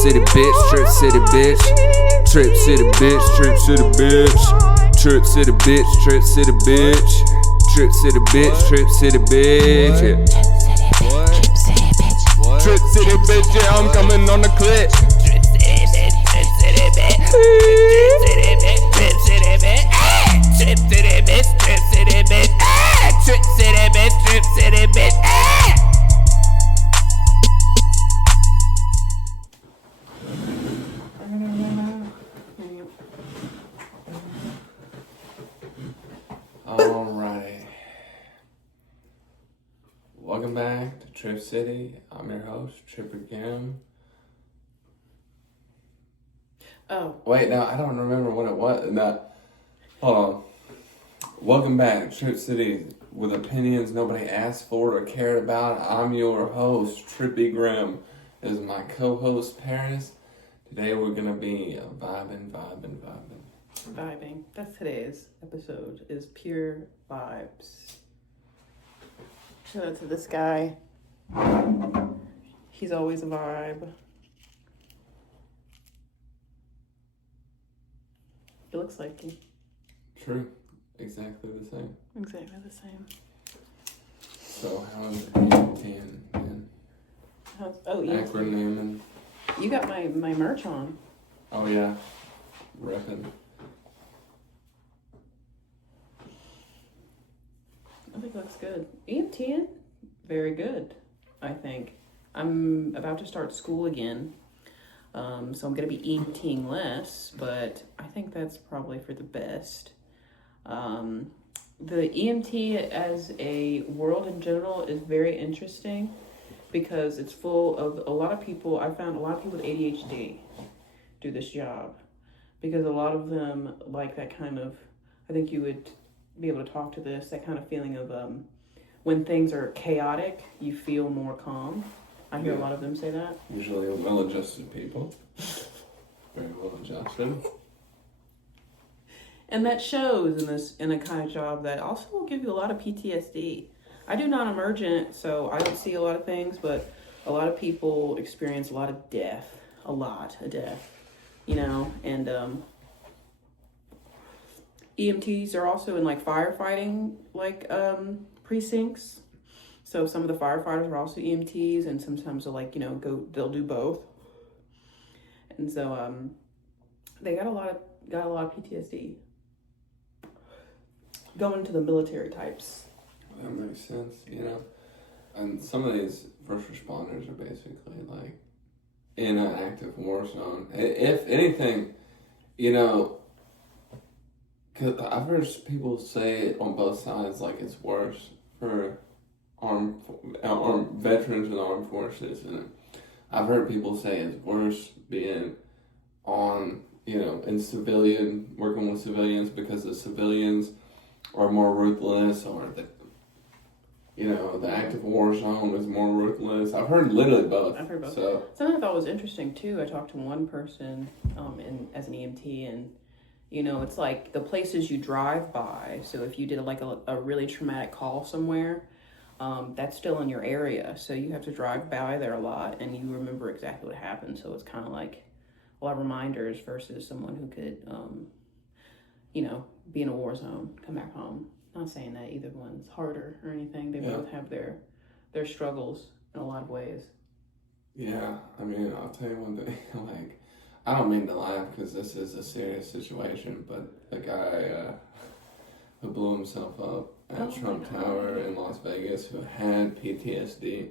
city bitch, trip city bitch. Trip city bitch, trip city bitch. Trip city bitch, trip city bitch. Trip city bitch, trip city bitch. Yeah. Trip city bitch, yeah, I'm coming on the clip. Trip city bitch, trip city bitch. Trip city bitch, trip city bitch. Trip city bitch, trip city bitch. Trip city bitch, trip city bitch. Alrighty. Welcome back to Trip City. I'm your host, trippy.grimm. Oh. Wait, no, I don't remember what it was. No. Hold on. Welcome back to Trip City with opinions nobody asked for or cared about. I'm your host, trippy.grimm. This is my co-host, Paris. Today we're going to be vibing. Vibing. That's today's episode, is pure vibes. Shout out to this guy. He's always a vibe. It looks like him. True. Exactly the same. Exactly the same. So, how's EMT and acronym? You got my merch on. Oh, yeah. Reppin'. I think it looks good. EMTing, very good, I think. I'm about to start school again, so I'm going to be EMTing less, but I think that's probably for the best. The EMT as a world in general is very interesting because it's full of a lot of people. I found a lot of people with ADHD do this job because a lot of them like that kind of, I think you would be able to talk to this, that kind of feeling of when things are chaotic, you feel more calm. I hear a lot of them say that. Usually well-adjusted people. Very well-adjusted. And that shows in a kind of job that also will give you a lot of PTSD. I do non-emergent, so I don't see a lot of things, but a lot of people experience a lot of death. A lot of death, you know, and EMTs are also in like firefighting precincts. So some of the firefighters are also EMTs, and sometimes they'll do both. And so they got a lot of PTSD. Going to the military types. That makes sense, you know. And some of these first responders are basically like in an active war zone. If anything, you know, cause I've heard people say it on both sides, like it's worse for armed veterans of the armed forces, and I've heard people say it's worse being on, working with civilians because the civilians are more ruthless, or the active war zone is more ruthless. I've heard literally both. I've heard both. So something I thought was interesting too, I talked to one person as an EMT, and it's like the places you drive by. So if you did a really traumatic call somewhere, that's still in your area. So you have to drive by there a lot and you remember exactly what happened. So it's kind of like a lot of reminders versus someone who could, be in a war zone, come back home. Not saying that either one's harder or anything. They both have their struggles in a lot of ways. Yeah, I mean, I'll tell you one thing, I don't mean to laugh because this is a serious situation, but the guy who blew himself up at Trump Tower in Las Vegas, who had PTSD,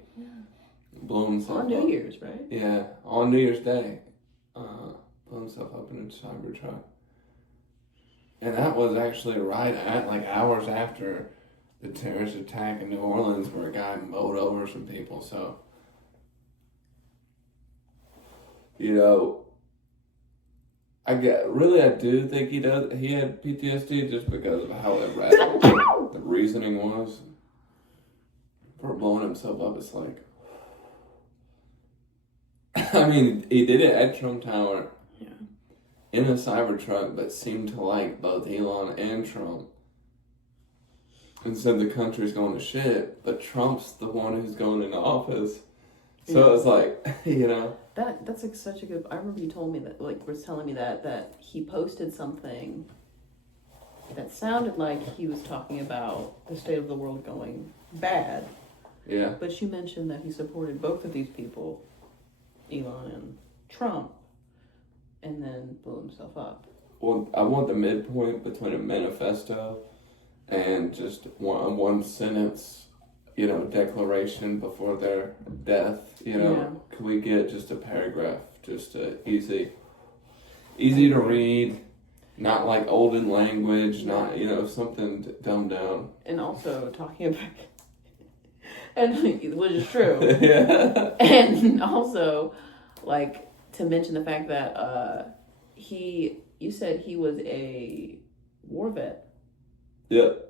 blew himself up. On New Year's, right? Yeah, on New Year's Day, blew himself up in a Cybertruck. And that was actually right at, hours after the terrorist attack in New Orleans where a guy mowed over some people, so, I do think he had PTSD just because of how erratic the reasoning was for blowing himself up. It's like, I mean, he did it at Trump Tower in a Cybertruck, but seemed to like both Elon and Trump. And said the country's going to shit, but Trump's the one who's going into office. So it's like, That's like such a good. I remember you told me that, like, was telling me that he posted something that sounded like he was talking about the state of the world going bad. Yeah. But you mentioned that he supported both of these people, Elon and Trump, and then blew himself up. Well, I want the midpoint between a manifesto and just one sentence, declaration before their death. Could we get just a paragraph, just easy to read, not like olden language, not something dumbed down. And also talking about, and which is true. Yeah. And also, like, to mention the fact that you said he was a war vet. Yep.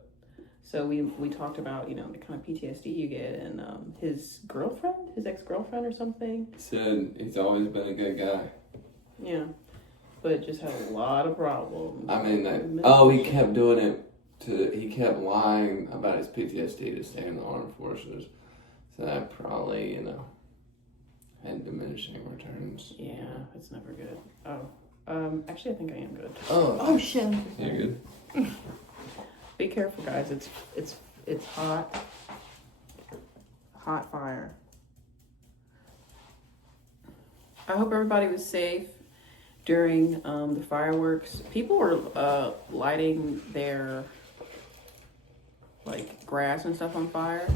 So we talked about, the kind of PTSD you get, and his ex-girlfriend or something. Said he's always been a good guy. Yeah. But just had a lot of problems. I mean, he kept doing it he kept lying about his PTSD to stay in the armed forces. So that probably, had diminishing returns. Yeah, it's never good. Actually, I think I am good. Oh shit. You're good. Be careful, guys. It's hot. Hot fire. I hope everybody was safe during the fireworks. People were lighting their grass and stuff on fire.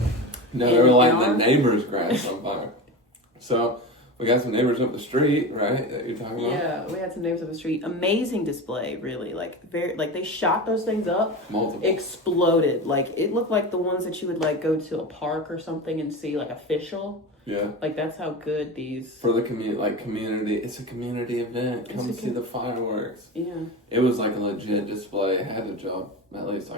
No, they were lighting the neighbor's grass on fire. So we got some neighbors up the street, right? That you're talking about? Yeah, we had some neighbors up the street. Amazing display, really. They shot those things up. Multiple. Exploded. It looked like the ones that you would go to a park or something and see official. Yeah. That's how good these. For the community, it's a community event. Come see the fireworks. Yeah. It was a legit display. It had to jump at least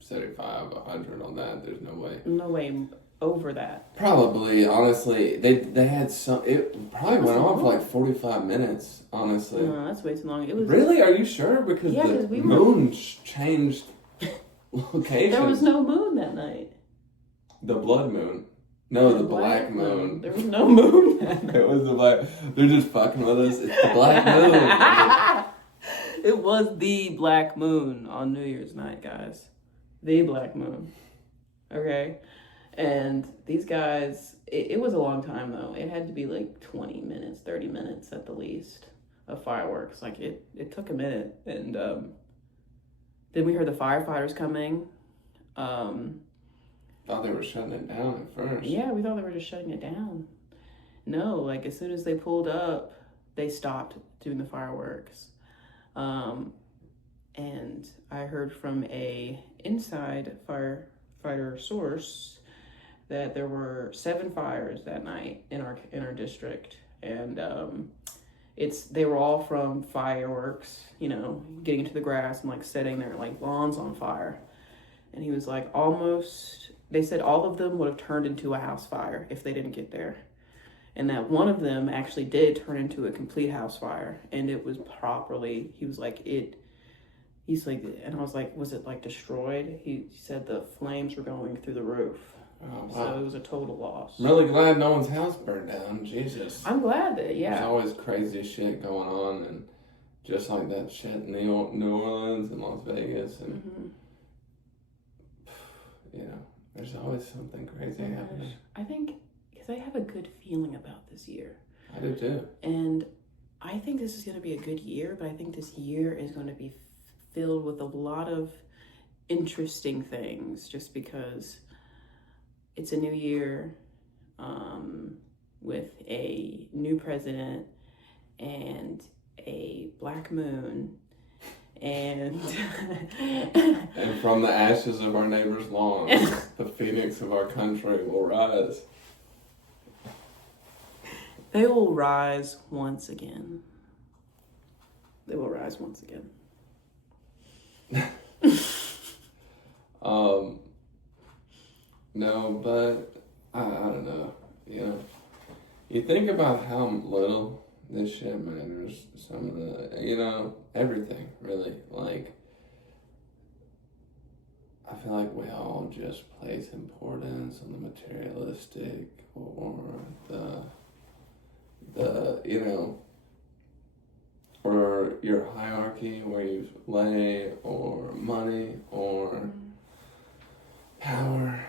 75, 100 on that. There's no way. No way over that. Probably, honestly, they had some. It probably went on for 45 minutes. Honestly. No, that's way too long. It was. Really? Are you sure? Because the moon changed location. There was no moon that night. The blood moon. No, the black moon. There was no moon that night. It was the black. They're just fucking with us. It's the black moon. It was the black moon on New Year's night, guys. The black moon. Okay? And these guys, it was a long time, though. It had to be 20 minutes, 30 minutes at the least of fireworks. It took a minute. And then we heard the firefighters coming. Thought they were shutting it down at first. Yeah, we thought they were just shutting it down. No, as soon as they pulled up, they stopped doing the fireworks. And I heard from a inside firefighter source that there were 7 fires that night in our district, and they were all from fireworks, getting into the grass and setting their lawns on fire. And he was they said all of them would have turned into a house fire if they didn't get there. And that one of them actually did turn into a complete house fire, and it was properly, and I was like, was it destroyed? He said the flames were going through the roof. Oh, wow. So it was a total loss. I'm really glad no one's house burned down. Jesus. I'm glad that, yeah. There's always crazy shit going on, and just like that shit in New Orleans and Las Vegas, and there's always something crazy happening. I think, because I have a good feeling about this year. I do too. And I think this is going to be a good year, but I think this year is going to be filled with a lot of interesting things, just because it's a new year with a new president and a black moon. And from the ashes of our neighbor's lawn, the phoenix of our country will rise. They will rise once again. They will rise once again. No, but I don't know. You think about how little this shit matters. Some of the, everything really. I feel like we all just place importance on the materialistic or the or your hierarchy where you lay, or money, or power,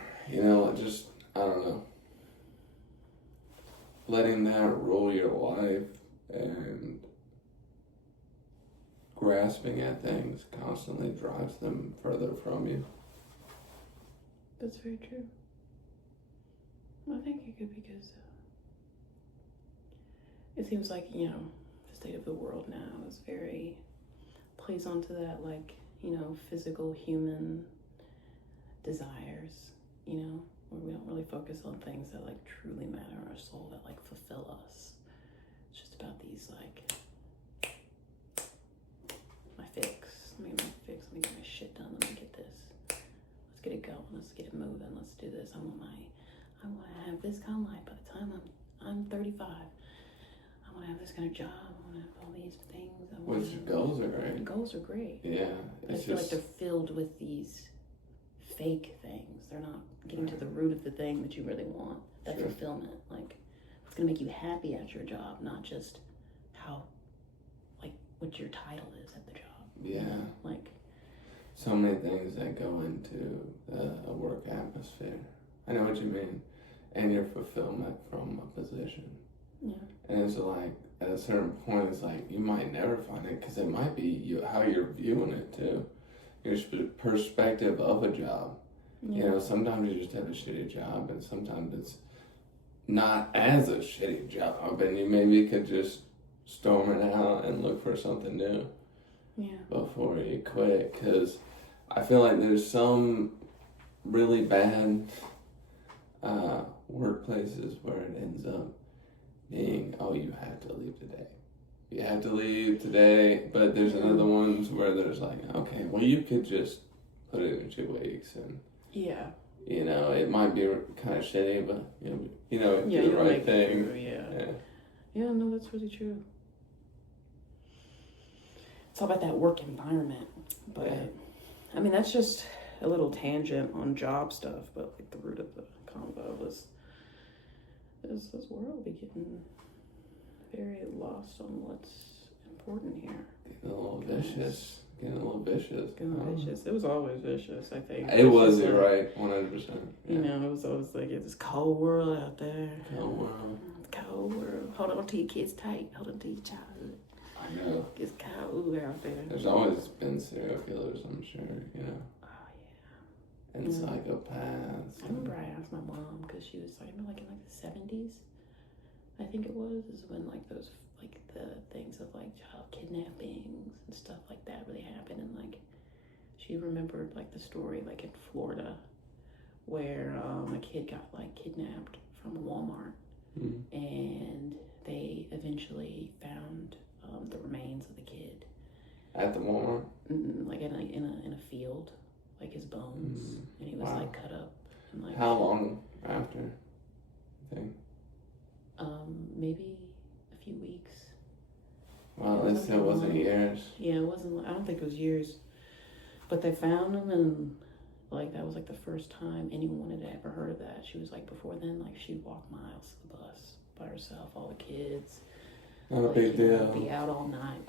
just, I don't know. Letting that rule your life and grasping at things constantly drives them further from you. That's very true. I think it could because it seems like, the state of the world now is plays onto that, physical human desires, where we don't really focus on things that, truly matter in our soul, that, fulfill us. It's just about these, my fix. Let me get my shit done, let me get this. Let's get it going, let's get it moving, let's do this. I want to have this kind of life by the time I'm 35. I want to have this kind of job. I want to have all these things. Which goals are great. Goals are great. Yeah. But I feel like they're filled with these fake things. They're not getting to the root of the thing that you really want. That fulfillment. What's going to make you happy at your job, not just what your title is at the job. Yeah. So many things that go into a work atmosphere. I know what you mean. And your fulfillment from a position. Yeah. And it's at a certain point, it's you might never find it, because it might be how you're viewing it too. Your perspective of a job. Yeah. Sometimes you just have a shitty job, and sometimes it's not as a shitty job, and you maybe could just storm it out and look for something new. Yeah. Before you quit, because I feel like there's some really bad workplaces where it ends up being, you have to leave today. You have to leave today, but there's other ones where there's okay, well, you could just put it in 2 weeks, and yeah, it might be kind of shitty, but do the right thing. Yeah, no, that's really true. It's all about that work environment, but I mean, that's just a little tangent on job stuff, but the root of the convo was this world be getting very lost on what's important here. Getting a little vicious. It was always vicious, I think. It was, you're right, 100%. Yeah. It was always it's this cold world out there. Cold world. Hold on to your kids tight. Hold on to your childhood. I know. It's cold out there. There's always been serial killers, I'm sure, Oh, yeah. And psychopaths. I remember I asked my mom, because she was in the 70s, I think it was, is when those the things of child kidnappings and stuff like that really happened, and she remembered the story in Florida where a kid got kidnapped from Walmart, and they eventually found the remains of the kid at the Walmart, in a field, his bones, and he was cut up. And, how long after? I think. Maybe a few weeks. Wow, at least it wasn't years. Yeah, it wasn't. I don't think it was years. But they found him, and that was the first time anyone had ever heard of that. She was before then, she'd walk miles to the bus by herself, all the kids. Not a big deal. Be out all night,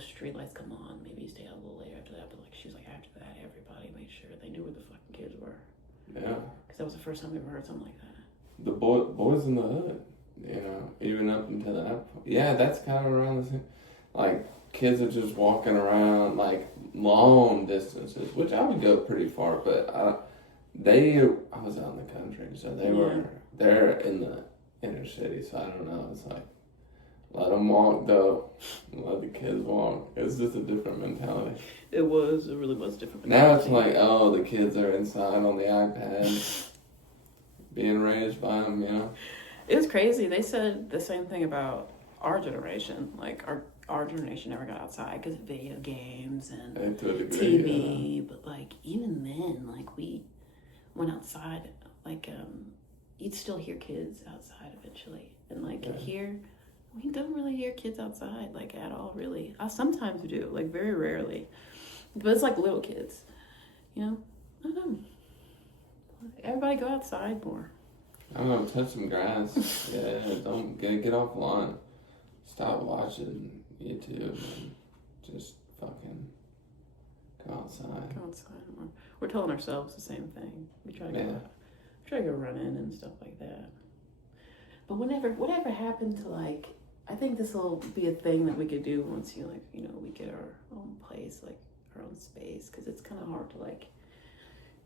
street lights come on. Maybe you stay out a little later after that. But she was after that, everybody made sure they knew where the fucking kids were. Yeah. Because that was the first time we ever heard something like that. The boys in the hood, even up until that point. Yeah, that's kind of around the same. Kids are just walking around long distances, which I would go pretty far, but I was out in the country, so they're in the inner city, so I don't know. It's let them walk though, let the kids walk. It's just a different mentality. It really was different mentality. Now it's the kids are inside on the iPad, being raised by them, It was crazy. They said the same thing about our generation. Our generation never got outside because of video games and TV. Yeah. But even then, we went outside. You'd still hear kids outside eventually, and here, we don't really hear kids outside at all. Really, I sometimes do, very rarely. But it's little kids, I don't know. Everybody go outside more. I don't know, touch some grass. Yeah, don't get off the lawn. stop watching YouTube and just fucking go outside. Go outside. We're telling ourselves the same thing. We try to go running and stuff like that. But whatever happened to like, I think this will be a thing that we could do once we get our own place, like our own space, because it's kind of hard to like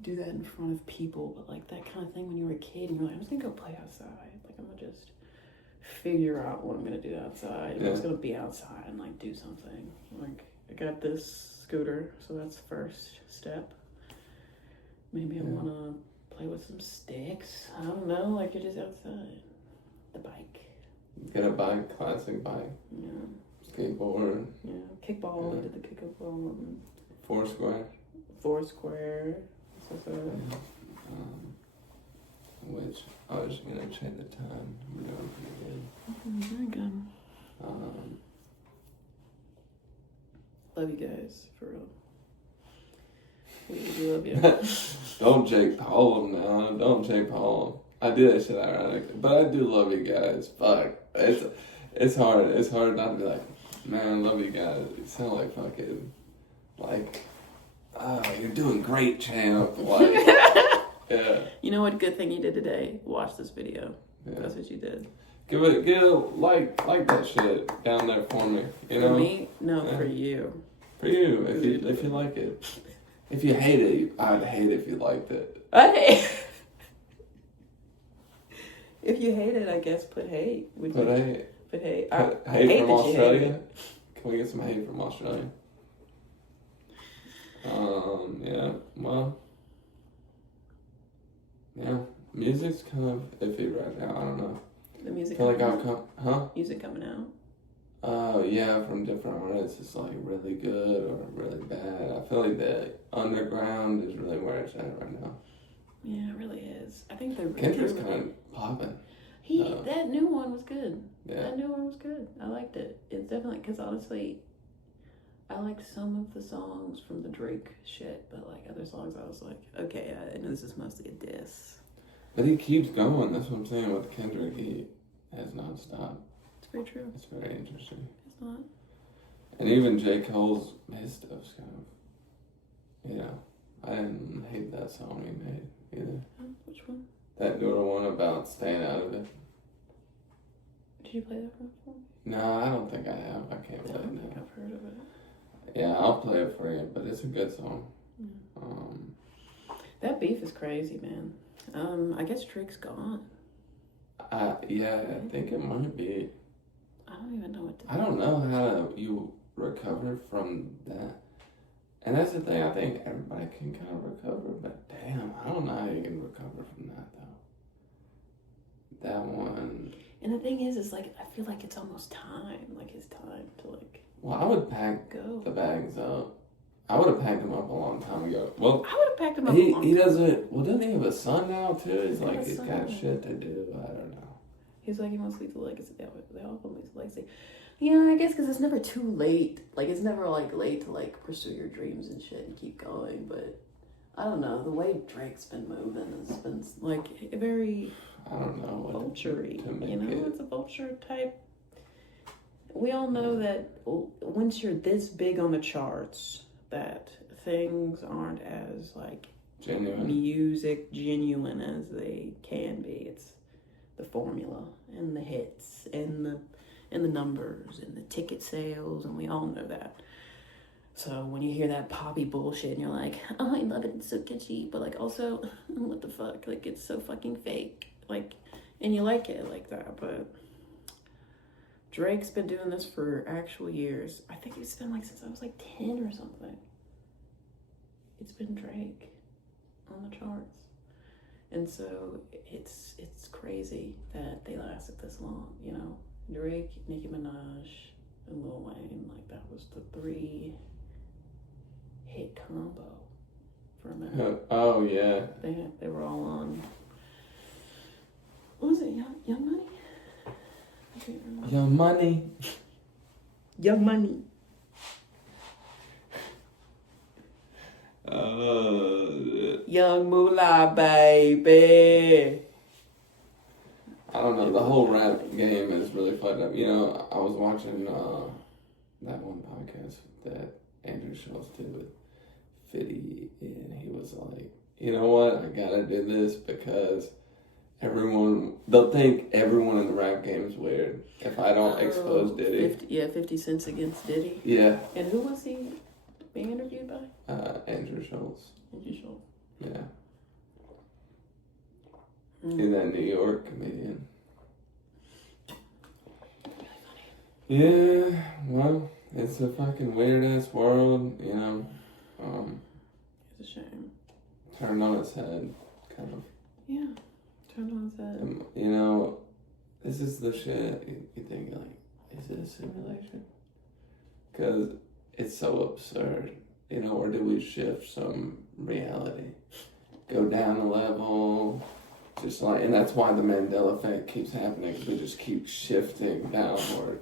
do that in front of people. But like that kind of thing when you were a kid and you're like, I'm just gonna go play outside. Like I'm gonna just figure out what I'm gonna do outside. I'm just gonna be outside and like do something. Like I got this scooter, so that's the first step. Maybe I wanna play with some sticks. I don't know, like you're just outside. The bike. Get a bike, classic bike. Yeah. Skateboard. Yeah. Kickball. I did the kickball. Foursquare. Which I was gonna check the time. We're doing pretty good. Very good. Love you guys, for real. We do love you. Don't Jake Paul him now. Don't Jake Paul him. I do that shit ironically, but I do love you guys. Fuck, it's hard. It's hard not to be like, man, I love you guys. You sound like fucking, like, you're doing great, champ. Like, yeah. You know what good thing you did today? Watch this video. Yeah. That's what you did. Give a like that shit down there for me. You know. For me? No, for you. For you, if you like it. If you hate it, I'd hate it if you liked it. Hey. If you hate it, I guess put hate. Put hate. Put hate. Hate from Australia? Can we get some hate from Australia? Yeah, well. Yeah, music's kind of iffy right now. I don't know. The music coming out? Music coming out? Yeah, from different artists. It's like really good or really bad. I feel like the underground is really where it's at right now. Yeah, it really is. I think Kendrick's kind of popping. That new one was good. Yeah. That new one was good. I liked it. It's definitely, because honestly, I like some of the songs from the Drake shit, but like other songs I was like, okay, I know this is mostly a diss. But he keeps going. That's what I'm saying with Kendrick. He has not stopped. It's very true. It's very interesting. It's not. And even J. Cole's, his stuff's kind of, I didn't hate that song he made either. Which one? That newer one about staying out of it. Did you play that one before? No, I don't think I have. I can't play it think now. I've heard of it. Yeah, I'll play it for you, but it's a good song. That beef is crazy, man. I guess Drake's gone. Yeah, I think it might be. I don't even know what to do. I don't know how you recover from that. And that's the thing, I think everybody can kind of recover, but damn, I don't know how you can recover from that, though. That one. And the thing is like, I feel like it's almost time. Like, it's time to, like... Well, I would pack the bags up. I would have packed them up a long time ago. Well, I would have packed them up a long time. He doesn't... Well, doesn't he have a son now, too? He's like, he's got shit to do. I don't know. He's like, he wants to leave the legacy. They all want to leave the legacy. Yeah, I guess because it's never too late. Like, it's never, like, late to, like, pursue your dreams and shit and keep going. But, I don't know. The way Drake's been moving has been, like, very... I don't know. Vulture-y. It's a vulture type. We all know that once you're this big on the charts, that things aren't as, like... genuine as they can be. It's the formula and the hits and the numbers and the ticket sales, and we all know that. So when you hear that poppy bullshit and you're like, oh, I love it, it's so catchy, but like also, what the fuck, like it's so fucking fake, like, and you like it like that. But Drake's been doing this for actual years. I think it's been like since I was like 10 or something. It's been Drake on the charts. And so it's crazy that they lasted this long, Drake, Nicki Minaj, and Lil Wayne, like that was the 3-hit combo for a minute. Oh yeah. They were all on. What was it? Young Money? I can't remember. Young Money. Young Money. Oh, Young Moolah, baby. I don't know. The whole rap game is really fucked up. You know, I was watching that one podcast that Andrew Schultz did with 50, and he was like, you know what? I gotta do this because they'll think everyone in the rap game is weird if I don't expose Diddy. 50 Cents against Diddy. Yeah. And who was he being interviewed by? Andrew Schultz. Andrew Schultz. Yeah. He's that New York comedian. Yeah, well, it's a fucking weird ass world, you know. It's a shame. Turned on its head, kind of. Yeah, turned on its head. You know, this is the shit. You think, like, is it a simulation? Because it's so absurd, you know, or do we shift some reality? Go down a level, just like, and that's why the Mandela effect keeps happening, because we just keep shifting downward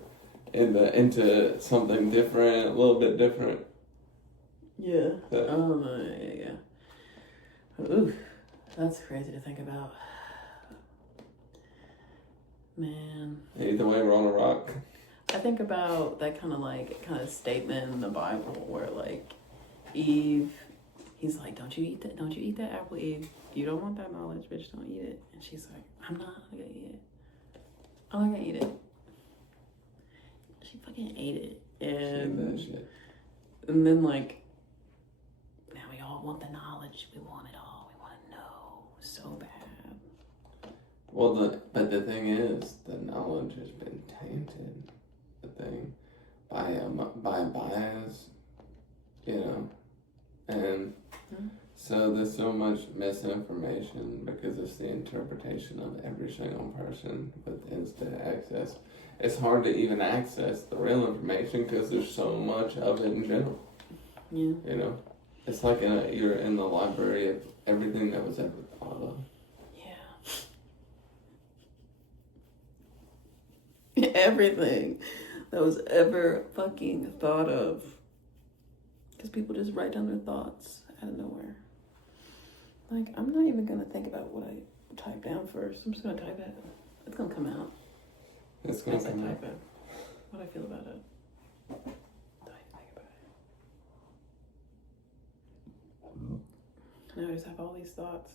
into something different, a little bit different. Yeah. Yeah. Ooh, that's crazy to think about. Man. Either way, we're on a rock. I think about that kind of statement in the Bible where like Eve, he's like, don't you eat that apple, Eve. You don't want that knowledge, bitch, don't eat it. And she's like, I'm not gonna eat it. I'm not gonna eat it. She fucking ate it. And then like, now we all want the knowledge. We want it all. We want to know so bad. Well, but the thing is, the knowledge has been tainted. The thing by bias, you know, and so there's so much misinformation because it's the interpretation of every single person with instant access. It's hard to even access the real information because there's so much of it in general. Yeah. You know, it's like you're in the library of everything that was ever thought of. Yeah. Everything that was ever fucking thought of. Because people just write down their thoughts out of nowhere. Like, I'm not even going to think about what I type down first. I'm just going to type it. It's going to come out. It's going to come out. Type it. What do I feel about it? What do I think about it? Now I just have all these thoughts.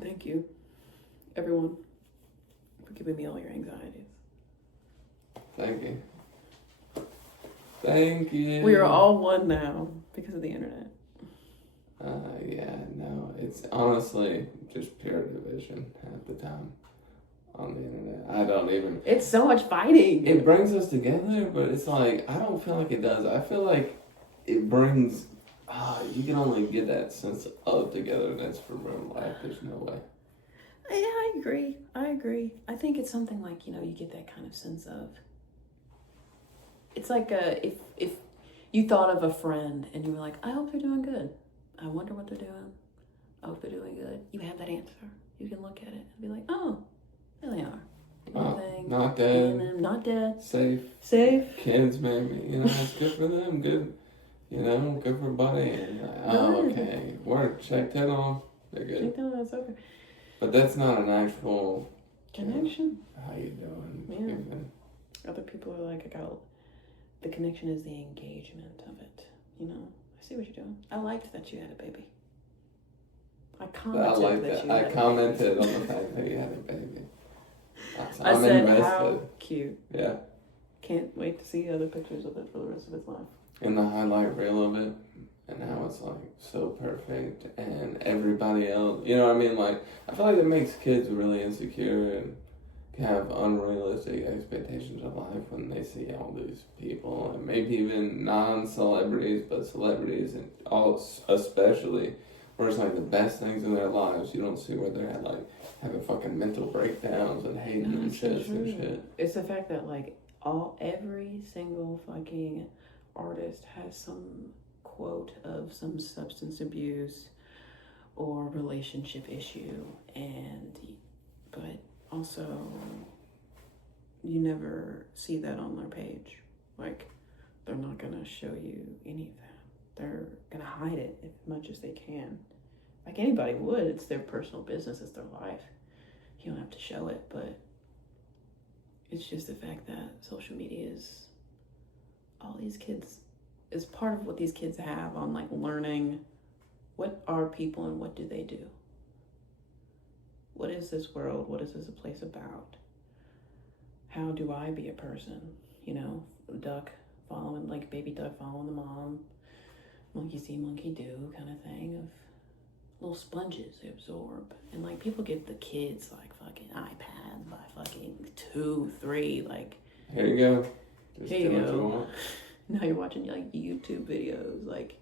Thank you, everyone, for giving me all your anxieties. Thank you. Thank you. We are all one now because of the internet. Yeah, no, it's honestly just pure division half the time on the internet. I don't even... It's so much fighting. It brings us together, but it's like, I don't feel like it does. I feel like it brings... you can only get that sense of togetherness from real life. There's no way. Yeah, I agree. I think it's something like, you know, you get that kind of sense of... It's like if you thought of a friend and you were like, I hope they're doing good. I wonder what they're doing. I hope they're doing good. You have that answer. You can look at it and be like, oh, there they are. Not dead. Not dead. Safe. Kids, maybe. You know, it's good for them. Good. You know, good for buddy. And okay. Work. Check that off. They're good. Check that off. That's okay. But that's not an actual connection. How you doing? Yeah. Other people are like, the connection is the engagement of it. You know, I see what you're doing. I liked that you had a baby. I commented on the fact that you had a baby. I'm said, invested. how cute. Yeah. Can't wait to see other pictures of it for the rest of its life. And the highlight reel of it, and how it's like so perfect, and everybody else, you know what I mean? Like, I feel like it makes kids really insecure and have unrealistic expectations of life when they see all these people, and maybe even non-celebrities, but celebrities, and all, especially, where it's like the best things in their lives, you don't see where they're at, like, having fucking mental breakdowns and hating and shit. It's the fact that, like, every single fucking artist has some quote of some substance abuse or relationship issue, but also you never see that on their page. Like, they're not gonna show you any of that. They're gonna hide it as much as they can, like anybody would. It's their personal business, it's their life. you don't have to show it, but it's just the fact that social media is all these kids, is part of what these kids have on like learning what are people and what do they do. What is this world? What is this a place about? How do I be a person? You know, duck following, like baby duck following the mom, monkey see, monkey do kind of thing of little sponges they absorb. And like people give the kids like fucking iPads by fucking 2, 3, like. Here you go. Just here you do what you go. want. Now you're watching like YouTube videos, like,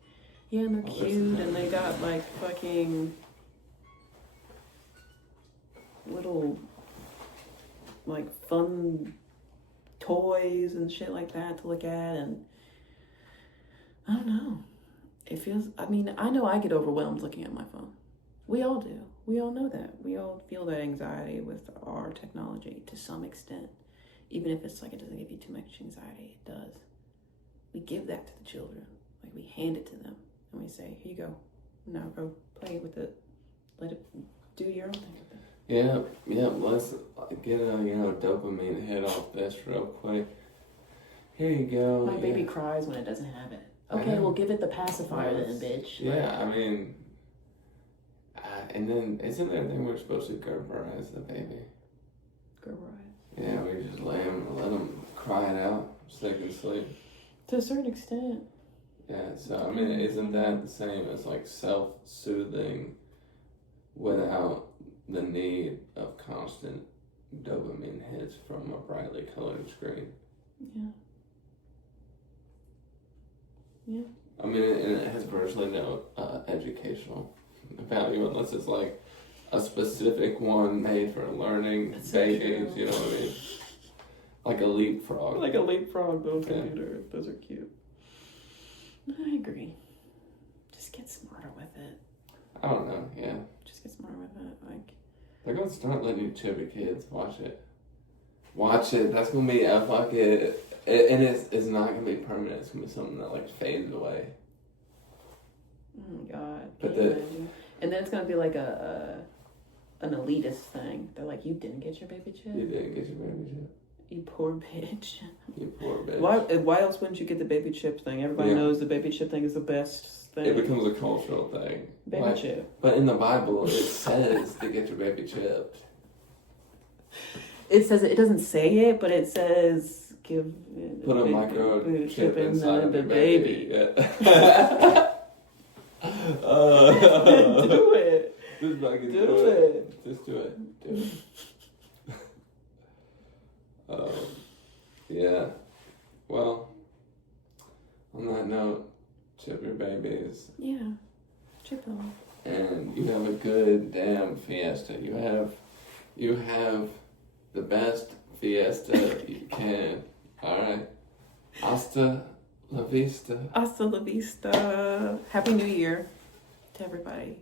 yeah, and they're cute, and they got like fucking little like fun toys and shit like that to look at, and I don't know. It feels, I mean, I know I get overwhelmed looking at my phone. We all do. We all know that. We all feel that anxiety with our technology to some extent. Even if it's like it doesn't give you too much anxiety, it does. We give that to the children. Like we hand it to them and we say, here you go. Now go play with it. Let it do your own thing with it. Yeah, let's get a, dopamine hit off this real quick. Here you go. My baby cries when it doesn't have it. Okay, we'll give it the pacifier then, bitch. Yeah, I mean, and then isn't there a thing we're supposed to Gerberize the baby? Gerberize? Yeah, we just let them cry it out so they can sleep. To a certain extent. Yeah, so I mean, isn't that the same as like self-soothing without the need of constant dopamine hits from a brightly colored screen? Yeah. Yeah. I mean, and it has virtually no educational value unless it's like a specific one made for learning babies, you know what I mean? Like a leapfrog. Like a leapfrog built computer. Those are cute. I agree. Just get smarter with it. I don't know, yeah. Just get smarter with it. Like, they're gonna start letting you chip your kids. Watch it. Watch it. That's gonna be a fucking... And it's not gonna be permanent. It's gonna be something that like fades away. oh God. But and then it's gonna be like an elitist thing. They're like, you didn't get your baby chip? You didn't get your baby chip. You poor bitch. You poor bitch. Why else wouldn't you get the baby chip thing? Everybody knows the baby chip thing is the best thing. It becomes a cultural thing. Baby chip. But in the Bible, it says to get your baby chipped. It says it doesn't say it, but it saes put a microchip inside the baby. Yeah. Do it. Just fucking do it. Just do it. Do it. Yeah. Well, on that note, chip your babies. Yeah. Chip them. And you have a good damn fiesta. You have the best fiesta you can. Alright. Hasta la vista. Hasta la vista. Happy New Year to everybody.